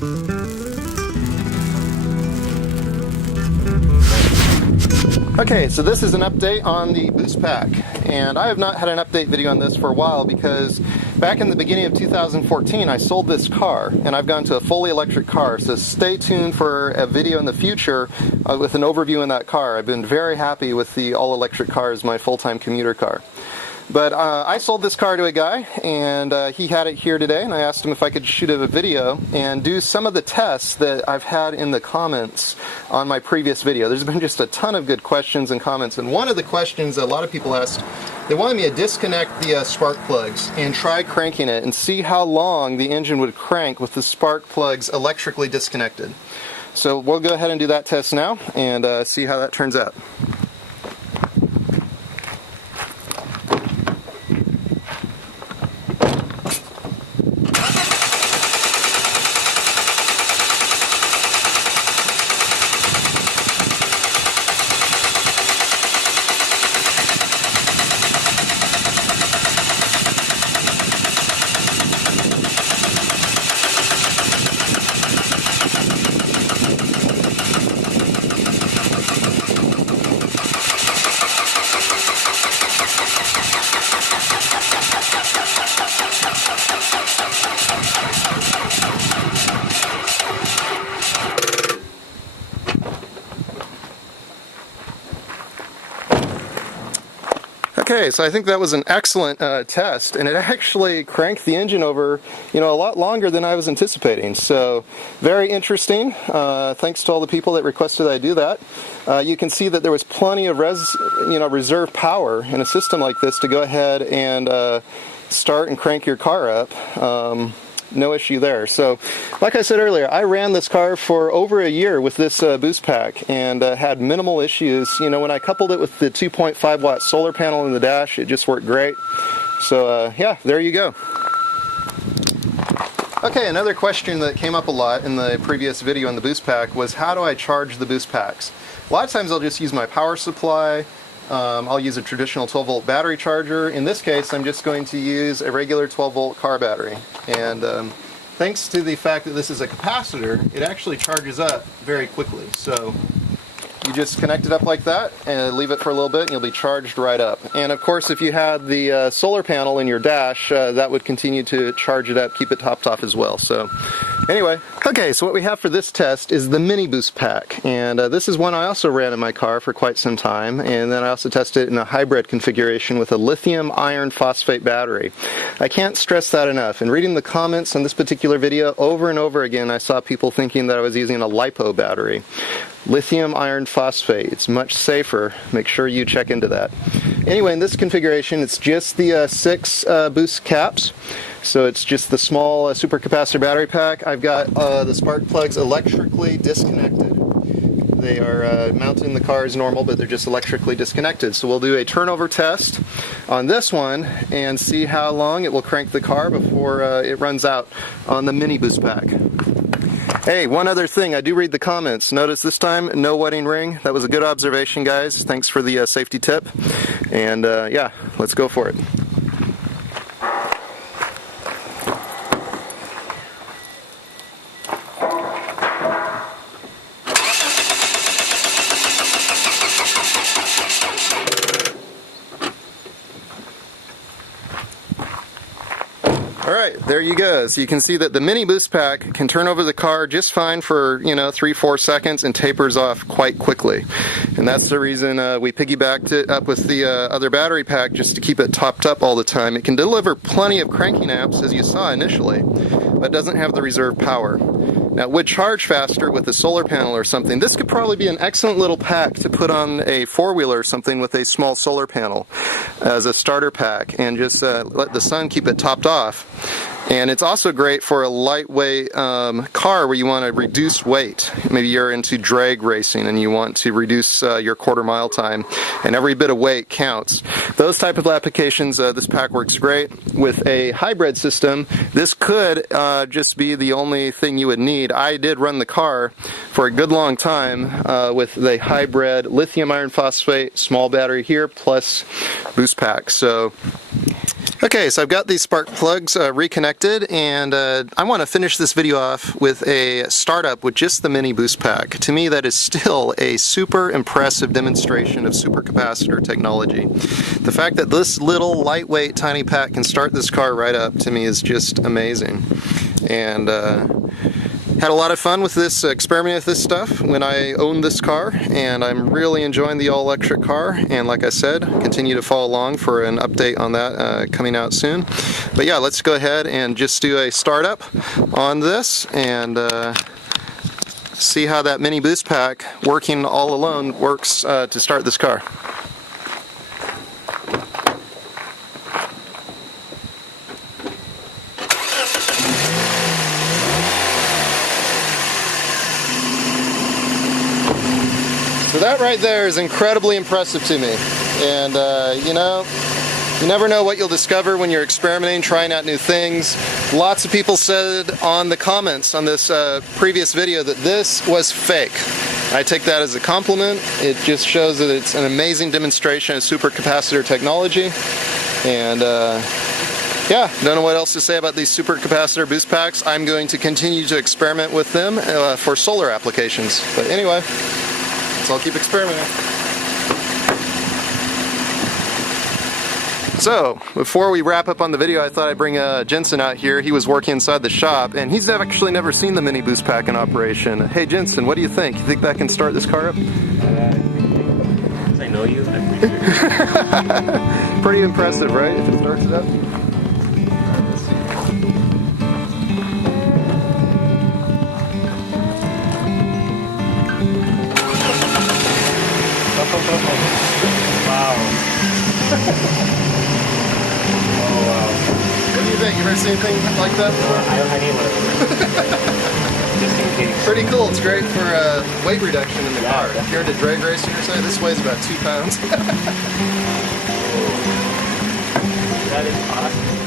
Okay, so this is an update on the boost pack, and I have not had an update video on this for a while because back in the beginning of 2014 I sold this car and I've gone to a fully electric car, so stay tuned for a video in the future with an overview on that car. I've been very happy with the all-electric car as my full-time commuter car. But I sold this car to a guy, and he had it here today, and I asked him if I could shoot a video and do some of the tests that I've had in the comments on my previous video. There's been just a ton of good questions and comments, and one of the questions a lot of people asked, they wanted me to disconnect the spark plugs and try cranking it and see how long the engine would crank with the spark plugs electrically disconnected. So we'll go ahead and do that test now and see how that turns out. Okay, so I think that was an excellent test, and it actually cranked the engine over, a lot longer than I was anticipating. So, very interesting. Thanks to all the people that requested I do that. You can see that there was plenty of reserve power in a system like this to go ahead and start and crank your car up. No issue there. So, like I said earlier, I ran this car for over a year with this boost pack and had minimal issues. When I coupled it with the 2.5 watt solar panel in the dash, it just worked great. So, yeah, there you go. Okay, another question that came up a lot in the previous video on the boost pack was how do I charge the boost packs? A lot of times I'll just use my power supply. I'll use a traditional 12-volt battery charger. In this case, I'm just going to use a regular 12-volt car battery. And thanks to the fact that this is a capacitor, it actually charges up very quickly. So you just connect it up like that and leave it for a little bit and you'll be charged right up. And of course, if you had the solar panel in your dash, that would continue to charge it up, keep it topped off as well. So anyway, okay, so what we have for this test is the mini boost pack, and this is one I also ran in my car for quite some time, and then I also tested it in a hybrid configuration with a lithium iron phosphate battery. I can't stress that enough. In reading the comments on this particular video over and over again, I saw people thinking that I was using a LiPo battery. Lithium iron phosphate, it's much safer. Make sure you check into that. Anyway, in this configuration, it's just the 6 boost caps. So it's just the small supercapacitor battery pack. I've got the spark plugs electrically disconnected. They are mounted in the car as normal, but they're just electrically disconnected. So we'll do a turnover test on this one and see how long it will crank the car before it runs out on the mini boost pack. Hey, one other thing, I do read the comments. Notice this time, no wedding ring. That was a good observation, guys. Thanks for the safety tip. And yeah, let's go for it. Alright, there you go. So you can see that the mini boost pack can turn over the car just fine for, 3-4 seconds and tapers off quite quickly. And that's the reason we piggybacked it up with the other battery pack just to keep it topped up all the time. It can deliver plenty of cranking amps, as you saw initially, but doesn't have the reserve power. Now, it would charge faster with a solar panel or something. This could probably be an excellent little pack to put on a four-wheeler or something with a small solar panel as a starter pack and just let the sun keep it topped off. And it's also great for a lightweight car where you want to reduce weight. Maybe you're into drag racing and you want to reduce your quarter-mile time, and every bit of weight counts. Those type of applications, this pack works great. With a hybrid system, this could just be the only thing you would need. I did run the car for a good long time with the hybrid lithium iron phosphate small battery here plus boost pack. So Okay, so I've got these spark plugs reconnected, and I want to finish this video off with a startup with just the mini boost pack. To me, that is still a super impressive demonstration of supercapacitor technology. The fact that this little lightweight tiny pack can start this car right up, to me, is just amazing. And had a lot of fun with this, experimenting with this stuff when I owned this car, and I'm really enjoying the all-electric car, and like I said, continue to follow along for an update on that coming out soon. But yeah, let's go ahead and just do a startup on this and see how that mini boost pack working all alone works to start this car. So that right there is incredibly impressive to me, and you know, you never know what you'll discover when you're experimenting, trying out new things. Lots of people said on the comments on this previous video that this was fake. I take that as a compliment. It just shows that it's an amazing demonstration of supercapacitor technology, and yeah, don't know what else to say about these supercapacitor boost packs. I'm going to continue to experiment with them for solar applications. But anyway, so I'll keep experimenting. So, before we wrap up on the video, I thought I'd bring Jensen out here. He was working inside the shop, and he's actually never seen the mini boost pack in operation. Hey Jensen, what do you think? You think that can start this car up? I know you, I'm pretty sure. Pretty impressive, right? If it starts it up. Wow. Oh wow. What do you think? You ever seen anything like that before? I need one of them. Just in case. Pretty cool. It's great for weight reduction in the car. If you're into drag racing or something, this weighs about 2 pounds. That is awesome.